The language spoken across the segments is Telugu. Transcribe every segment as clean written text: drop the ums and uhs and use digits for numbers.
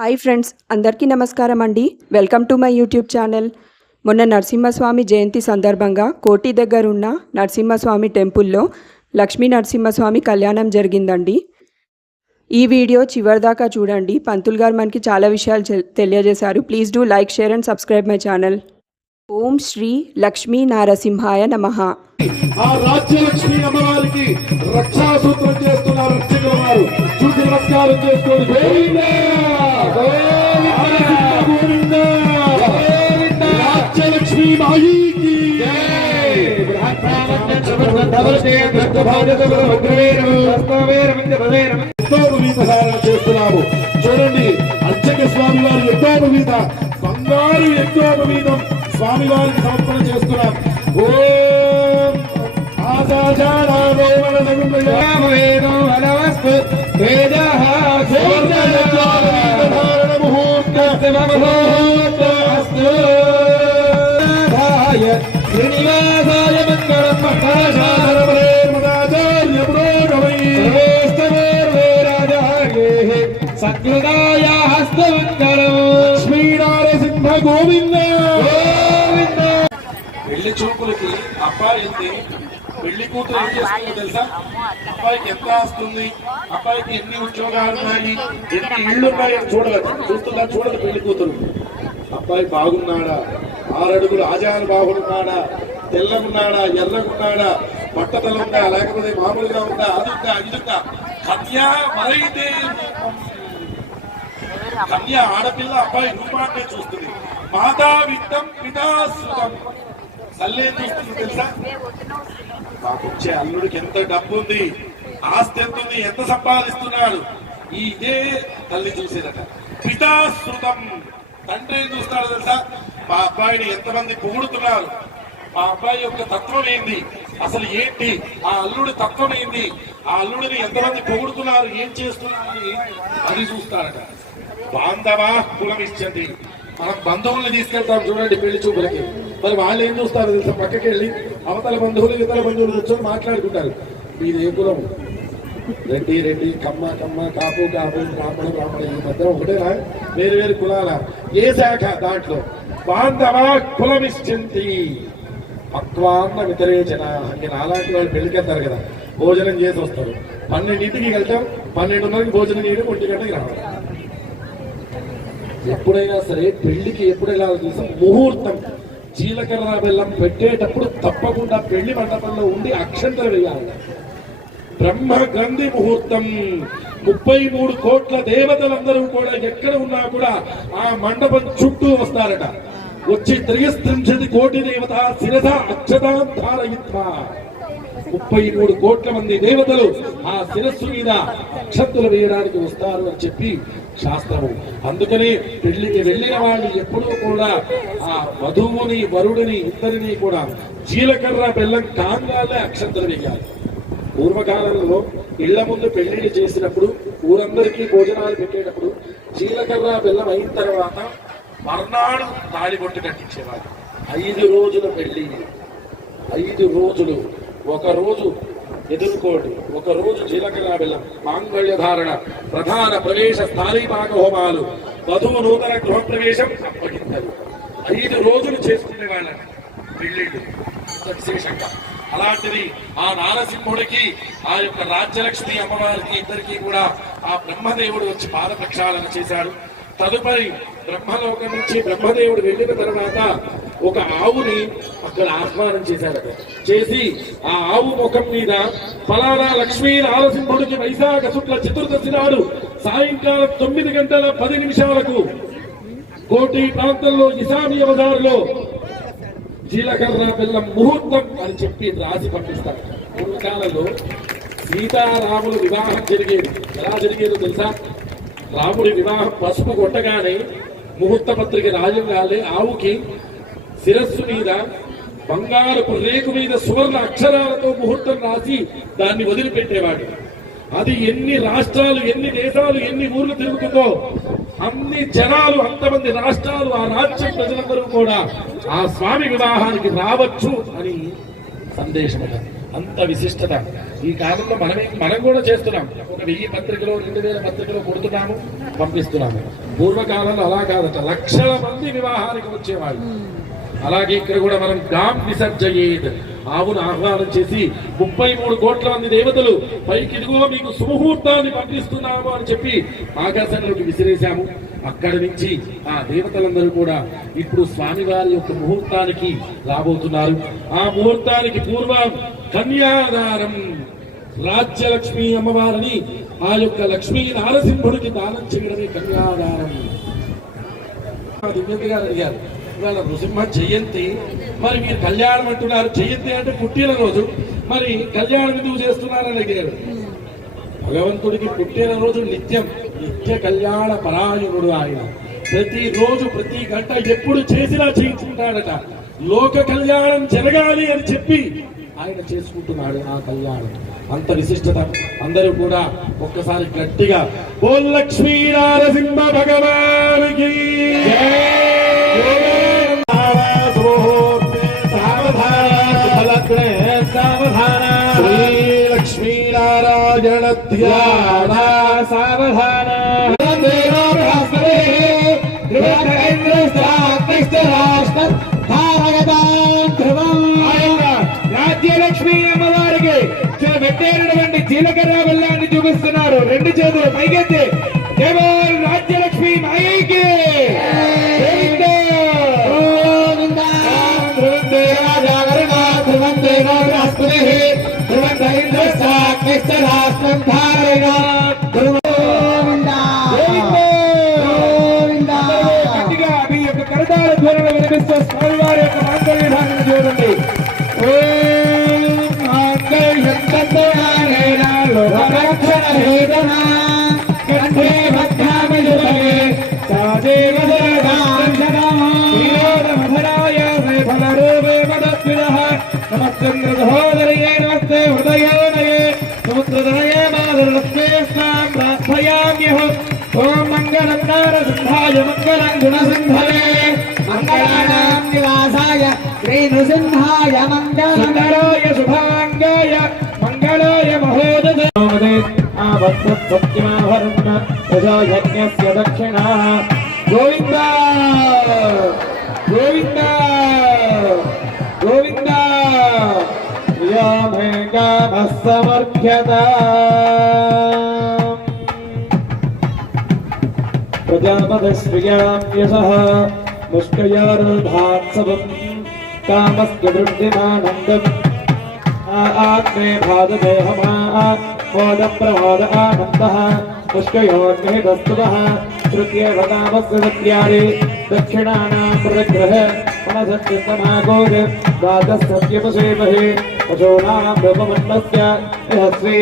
హాయ్ ఫ్రెండ్స్, అందరికీ నమస్కారం అండి. Welcome to my YouTube channel. మొన్న నరసింహస్వామి జయంతి సందర్భంగా కోటి దగ్గర ఉన్న నరసింహస్వామి టెంపుల్లో లక్ష్మీ నరసింహస్వామి కళ్యాణం జరిగిందండి. ఈ వీడియో చివరిదాకా చూడండి. పంతులు గారు మనకి చాలా విషయాలు తెలియజేశారు. Please do like, share and subscribe my channel. ఓం శ్రీ లక్ష్మీ నారసింహాయ నమః. ఆ రాజ్యలక్ష్మి అమ్మవారికి రక్షాసూత్రం చేస్తున్న రక్షకుల వారు చూసి నమస్కారం చేసుకోండి. రాజ్యలక్ష్మి మాయికి ధారణ చేస్తున్నాము. చూడండి, అర్చక స్వామి వారి యజ్ఞోపవీత బంగారు యజ్ఞోపవీతం స్వామి వారికి సమర్పణ చేస్తున్నాం. ఓం శ్రీనివాసాయ మంగళం సకృదాయ హస్తమంగళం. లక్ష్మీనారసింహ గోవింద. పెళ్లి చూపులకి అబ్బాయి ఉంది, పెళ్లి కూతురు ఏం చేస్తుందో తెలుసా? అబ్బాయికి ఎంత వస్తుంది, అబ్బాయికి ఎన్ని ఉద్యోగాలు ఉన్నాయి, ఎన్ని ఇళ్ళు ఉన్నాయని చూడలేదు. చూడదు పెళ్లి కూతురు. అబ్బాయి బాగున్నాడా, 6 అడుగులు ఆజాను బాగున్నాడా, తెల్లగున్నాడా, ఎర్రగున్నాడా, బట్టతలుందా, లేకపోతే మామూలుగా ఉందా, అదుందా ఇదుందా. కన్య మరైతే కన్య ఆడపిల్ల అబ్బాయి రూపాన్నే చూస్తుంది. మాతా విత్తం పితాసుతం తల్లేం చూస్తుంది తెలుసా? మాకొచ్చే అల్లుడికి ఎంత డబ్బు ఉంది, ఆస్తి ఎంత ఉంది, ఎంత సంపాదిస్తున్నాడు, ఇదే తల్లి చూసేదట. పితాశ్రుతం తండ్రి ఏం చూస్తాడు తెలుసా? మా అబ్బాయిని ఎంతమంది పొగుడుతున్నారు, మా అబ్బాయి యొక్క తత్వం ఏంది, అసలు ఏంటి, ఆ అల్లుడి తత్వం ఏంది, ఆ అల్లుడిని ఎంతమంది పొగుడుతున్నారు, ఏం చేస్తున్నారు, అది చూస్తాడట. బాంధవా కులమిచ్చండి. మనం బంధువుల్ని తీసుకెళ్తాం చూడండి పెళ్లి చూపులకి. మరి వాళ్ళు ఏం చూస్తారు తెలుసా? పక్కకి వెళ్ళి అవతల బంధువులు ఇతర బంధువులు కూర్చొని మాట్లాడుకుంటారు. మీది ఏ కులం? రెడ్డి రెడ్డి, కమ్మ కమ్మ, కాపు కాపు, బ్రాహ్మణ బ్రాహ్మణ, ఈ మధ్య ఒకటేనా? వేరు వేరు కులాల ఏ శాఖ? దాంట్లో బాంధవా కులమిశ్చంతి పక్వాన్న వితరేచన. ఇంక నాలాంటి వాళ్ళు పెళ్లికి వెళ్తారు కదా, భోజనం చేసి వస్తారు. 12ంటికి వెళ్తాం, 12:30కి భోజనం చేయడం, 1 గంటకి రావాలి. ఎప్పుడైనా సరే పెళ్లికి ఎప్పుడు వెళ్ళాలో తెలుసా? ముహూర్తం. జీలకర్ర బెల్లం పెట్టేటప్పుడు తప్పకుండా పెళ్లి మండపంలో ఉండి అక్షంతలు వేయాలి. బ్రహ్మ గ్రంథి ముహూర్తం. 33 కోట్ల దేవతలందరూ కూడా ఎక్కడ ఉన్నా కూడా ఆ మండపం చుట్టూ వస్తారట. వచ్చి 33 కోటి దేవత శిరస అక్షతాం ధారయిత్వా. 33 కోట్ల మంది దేవతలు ఆ శిరస్సు మీద అక్షంతులు వేయడానికి వస్తారు అని చెప్పి శాస్త్రము. అందుకని పెళ్లికి వెళ్ళిన వాళ్ళు ఎప్పుడూ కూడా ఆ వధువుని వరుడిని ఇద్దరిని కూడా జీలకర్ర బెల్లం కాంగాలే అక్షంతలు వేయాలి. పూర్వకాలంలో ఇళ్ల ముందు పెళ్లిళ్ళు చేసినప్పుడు, ఊరందరికీ భోజనాలు పెట్టేటప్పుడు జీలకర్ర బెల్లం అయిన తర్వాత మర్నాడు తాళిబొట్టు కట్టించేవారు. 5 రోజుల పెళ్లి, 5 రోజులు. ఒక రోజు ఎదుర్కోండి, ఒక రోజు జీలకర్ర బెల్లం, మాంగళ్య ధారణ, ప్రధాన ప్రవేశ స్థాళీపాక హోమాలు, వధువు నూతన గృహప్రవేశం, అప్పగింతలు. 5 రోజులు చేసుకునే వాళ్ళని పెళ్లిళ్ళు విశేషంగా. అలాంటిది ఆ నారసింహుడికి, ఆ యొక్క రాజ్యలక్ష్మి అమ్మవారికి ఇద్దరికి కూడా ఆ బ్రహ్మదేవుడు వచ్చి పాద ప్రక్షాళన చేశాడు. తదుపరి బ్రహ్మలోకం నుంచి బ్రహ్మదేవుడు వెళ్ళిన తర్వాత ఒక ఆవుని అక్కడ ఆహ్వానం చేశారట. చేసి ఆ ఆవు ముఖం మీద ఫలానా లక్ష్మీ నారసింహుడికి వైశాఖ శుక్ల చతుర్దశి నాడు సాయంకాలం 9 గంటల 10 నిమిషాలకు కోటి ప్రాంతంలో ఇసామియ బజార్లో జీలకర్ర బెల్లం ముహూర్తం అని చెప్పి రాసి పంపిస్తారు. పూర్వకాలంలో సీతారాముల వివాహం జరిగేది. ఎలా జరిగేదో తెలుసా? రాముడి వివాహం పసుపు కొట్టగానే ముహూర్త పత్రిక రాజంగానే ఆవుకి శిరస్సు మీద బంగారపు రేకు మీద సువర్ణ అక్షరాలతో ముహూర్తం రాసి దాన్ని వదిలిపెట్టేవాడు. అది ఎన్ని రాష్ట్రాలు, ఎన్ని దేశాలు, ఎన్ని ఊర్లు తిరుగుతుందో అన్ని జనాలు, అంతమంది రాష్ట్రాలు, ఆ రాజ్యం ప్రజలందరూ కూడా ఆ స్వామి వివాహానికి రావచ్చు అని సందేశం. అంత విశిష్టత ఈ కాలంలో మనం కూడా చేస్తున్నాం. ఒక 1000 పత్రికలు 2000 పత్రికలు కొడుతున్నాము, పంపిస్తున్నాము. పూర్వకాలంలో అలా కాదట, లక్షల మంది వివాహానికి వచ్చేవాళ్ళు. అలాగే ఇక్కడ కూడా మనం గాం విసర్జయేద్, ఆవును ఆహ్వానం చేసి 33 కోట్ల మంది దేవతలు పైకి ఇదిగో మీకు సుముహూర్తాన్ని పంపిస్తున్నాము అని చెప్పి ఆకాశంలోకి విసిరేశాము. అక్కడి నుంచి ఆ దేవతలందరూ కూడా ఇప్పుడు స్వామివారి యొక్క ముహూర్తానికి రాబోతున్నారు. ఆ ముహూర్తానికి పూర్వం కన్యాదానం, రాజ్యలక్ష్మి అమ్మవారిని ఆ యొక్క లక్ష్మీ నారసింహుడికి దానం చేయడమే కన్యాదానం. దివ్యంతి గారు అడిగారు, ఇవాళ నృసింహ జయంతి, మరి మీరు కళ్యాణం అంటున్నారు, జయంతి అంటే పుట్టిన రోజు, మరి కళ్యాణం ఎందుకు చేస్తున్నారని అడిగారు. భగవంతుడికి పుట్టిన రోజు నిత్య కళ్యాణ పరాయణుడు ఆయన. ప్రతి రోజు ప్రతి గంట ఎప్పుడు చేసినా చేయించుకుంటాడట. లోక కళ్యాణం జరగాలి అని చెప్పి ఆయన చేసుకుంటున్నాడు ఆ కళ్యాణం. అంత విశిష్టత. అందరూ కూడా ఒక్కసారి గట్టిగా బోల్ లక్ష్మీ నారసింహ భగవానికి శ్రీ నారాయణ ధ్యాన సావధాన రాజ్యలక్ష్మి అమ్మవారికి పెట్టేటటువంటి జీలకర్ర బెల్లాన్ని చూపిస్తున్నారు. 2 చేతులు పైకెత్తి దేవోల్ రాజ్యలక్ష్మి మాయకి గట్టిగా మీ యొక్క కరతాళ ధ్వనులు వినిపిస్తూ స్వామివారి యొక్క మాంగళ్య భాగం చూడండి. నమస్చంద్రధోదరయే నమస్తే హృదయోనయే సముద్రదనయే మాధురలక్ష్మీ స్నాం ప్రార్థయామ్యహం. ఓం మంగళం నారసింహాయ మంగళం గుణసింధవే మంగళానాం నివాసాయ శ్రీ నృసింహాయ మంగళం సుందరాయ శుభాంగాయ మంగళాయ మహోదయ సత్యమాభరణ ప్రజాయజ్ఞస్య దక్షిణా. గోవింద గోవింద గోవింద సమర్థ్యత ప్రజాపతిశ్రియాం యశః ముష్కయారుధాత్సవం కామస్య వృద్ధిమానందం ఆత్మే భాదదేహమా మోద ప్రమోద ఆనందః పుష్కయోర్నిహితస్తుతః శ్రుత్యేవ కామస్య సత్యారి దక్షిణానాం ప్రగ్రహ మనసత్యసమాగోగ ద్వాదశసత్యపసేమహే పశూనాం ధూపమన్మస్య యశ్రీ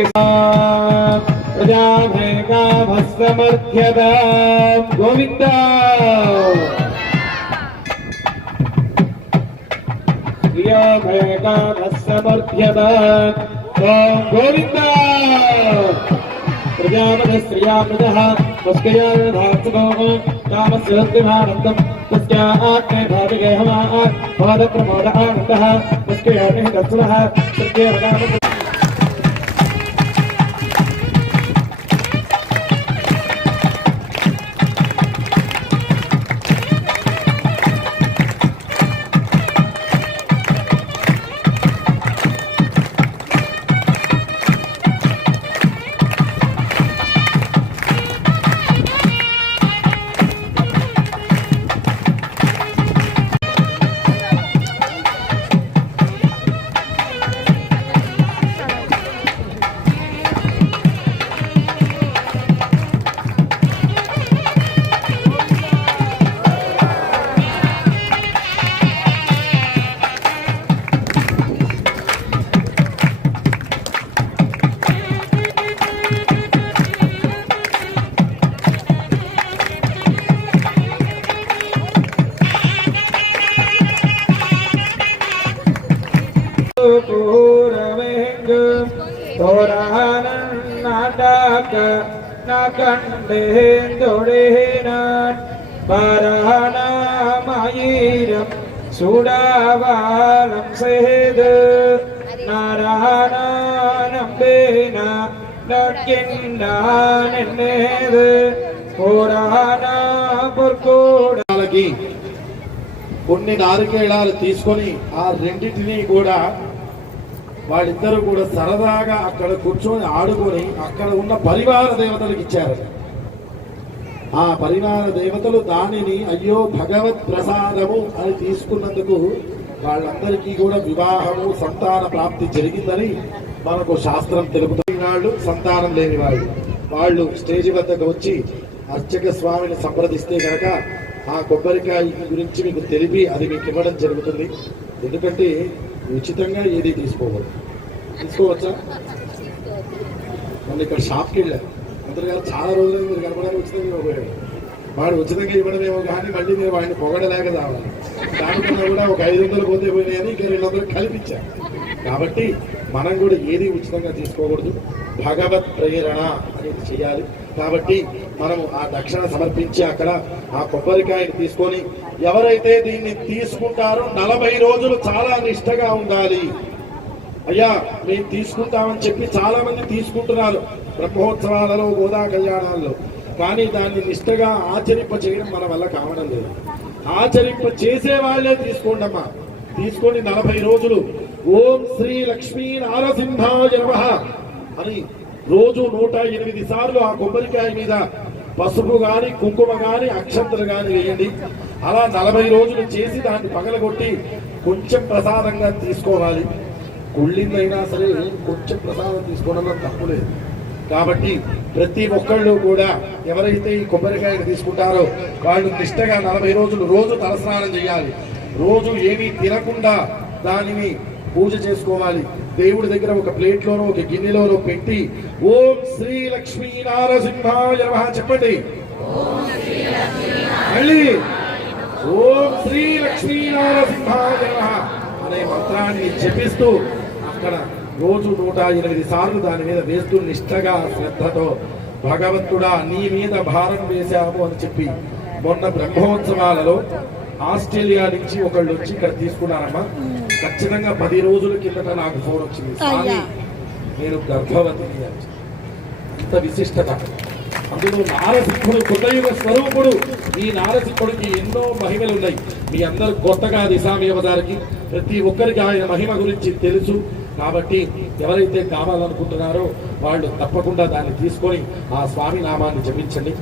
ప్రజాభేకామస్సమర్థ్యత. గోవింద ప్రియాభేకామస్సమర్థ్యత. ఓం గోవింద ప్రజాపతిశ్రియామృతః పుష్కయారుధాత్సవం కామస్య వృద్ధిమానందం తస్యా ఆత్మే భావిగేహమా మోద ప్రమోద ఆనందః పుష్కయోర్నిహితస్తుతః శ్రుత్యేవ కామస్య నాటక నకండేందుడేనాన్ పరహనామయీరం సుడవాలం సేదు నారాయణంబేన నకిండానెన్నేదు పురాణామయీరం స్వామికి కొన్ని నారికేళాలు తీసుకొని ఆ రెండింటినీ కూడా వాళ్ళిద్దరూ కూడా సరదాగా అక్కడ కూర్చొని ఆడుకొని అక్కడ ఉన్న పరివార దేవతలకు ఇచ్చారు. ఆ పరివార దేవతలు దానిని అయ్యో భగవత్ ప్రసాదము అని తీసుకున్నందుకు వాళ్ళందరికీ కూడా వివాహము సంతాన ప్రాప్తి జరిగిందని మనకు శాస్త్రం తెలుపుతుంది. వాళ్ళు సంతానం లేని వాళ్ళు స్టేజ్ వద్దకు వచ్చి అర్చక స్వామిని సంప్రదిస్తే కనుక ఆ కొబ్బరికాయ గురించి మీకు తెలిపి అది మీకు ఇవ్వడం జరుగుతుంది. ఎందుకంటే ఉచితంగా ఏది తీసుకోవచ్చా? మళ్ళీ ఇక్కడ షాప్కి వెళ్ళారు అందరు గారు చాలా రోజులు మీరు కనపడానికి ఉచితంగా ఇవ్వబోయాడు. వాడు ఉచితంగా ఇవ్వడమేమో కానీ మళ్ళీ మీరు వాడిని పొగడలేక రావాలి. దానికన్నా కూడా ఒక 500 పోతే పోయినాయని ఇంకా 200 కల్పించారు. కాబట్టి మనం కూడా ఏది ఉచితంగా తీసుకోకూడదు, భగవత్ ప్రేరణ అనేది చేయాలి. కాబట్టి మనము ఆ దక్షిణ సమర్పించి అక్కడ ఆ కొబ్బరికాయని తీసుకొని ఎవరైతే దీన్ని తీసుకుంటారో 40 రోజులు చాలా నిష్టగా ఉండాలి. అయ్యా మేము తీసుకుంటామని చెప్పి చాలా మంది తీసుకుంటున్నారు బ్రహ్మోత్సవాలలో, గోదా కళ్యాణాల్లో. కానీ దాన్ని నిష్టగా ఆచరింప చేయడం మన వల్ల కావడం లేదు. ఆచరింప చేసే వాళ్ళే తీసుకోండి అమ్మా. తీసుకొని 40 రోజులు ఓం శ్రీ లక్ష్మీ నారసింహాయ నమః అని రోజు 108 సార్లు ఆ కొబ్బరికాయ మీద పసుపు గాని కుంకుమ గాని అక్షంతలు గాని వేయండి. అలా 40 రోజులు చేసి దాన్ని పగలగొట్టి కొంచెం ప్రసాదంగా తీసుకోవాలి. కుళ్ళిందైనా సరే కొంచెం ప్రసాదం తీసుకోవడంలో తప్పులేదు. కాబట్టి ప్రతి ఒక్కళ్ళు కూడా ఎవరైతే ఈ కొబ్బరికాయను తీసుకుంటారో వాళ్ళు నిష్టగా 40 రోజులు రోజు తలస్నానం చేయాలి. రోజు ఏమీ తినకుండా దానిని పూజ చేసుకోవాలి. దేవుడి దగ్గర ఒక ప్లేట్లోనో ఒక గిన్నెలోనో పెట్టి ఓం శ్రీ లక్ష్మీ నారసింహాయ నమః చెప్పండి. మళ్ళీ ఓం శ్రీ లక్ష్మీ నారసింహాయ నమః అనే మంత్రాన్ని జపిస్తూ అక్కడ రోజు 108 సార్లు దాని మీద వేస్తూ నిష్టగా శ్రద్ధతో భగవంతుడా నీ మీద భారం వేశాము అని చెప్పి మొన్న బ్రహ్మోత్సవాలలో ఆస్ట్రేలియా నుంచి ఒకళ్ళు వచ్చి ఇక్కడ తీసుకున్నారమ్మా. ఖచ్చితంగా 10 రోజుల కిందట నాకు ఫోన్ వచ్చింది, స్వామి నేను గర్భవతిని అని. అంత విశిష్టత. అందులో నారసింహుడు కృతయుగ స్వరూపుడు. ఈ నారసింహుడికి ఎన్నో మహిమలు ఉన్నాయి. మీ అందరూ కొత్తగా దిశామీ అవతారికి ప్రతి ఒక్కరికి ఆయన మహిమ గురించి తెలుసు. కాబట్టి ఎవరైతే కావాలనుకుంటున్నారో వాళ్ళు తప్పకుండా దాన్ని తీసుకొని ఆ స్వామి నామాన్ని జపించండి.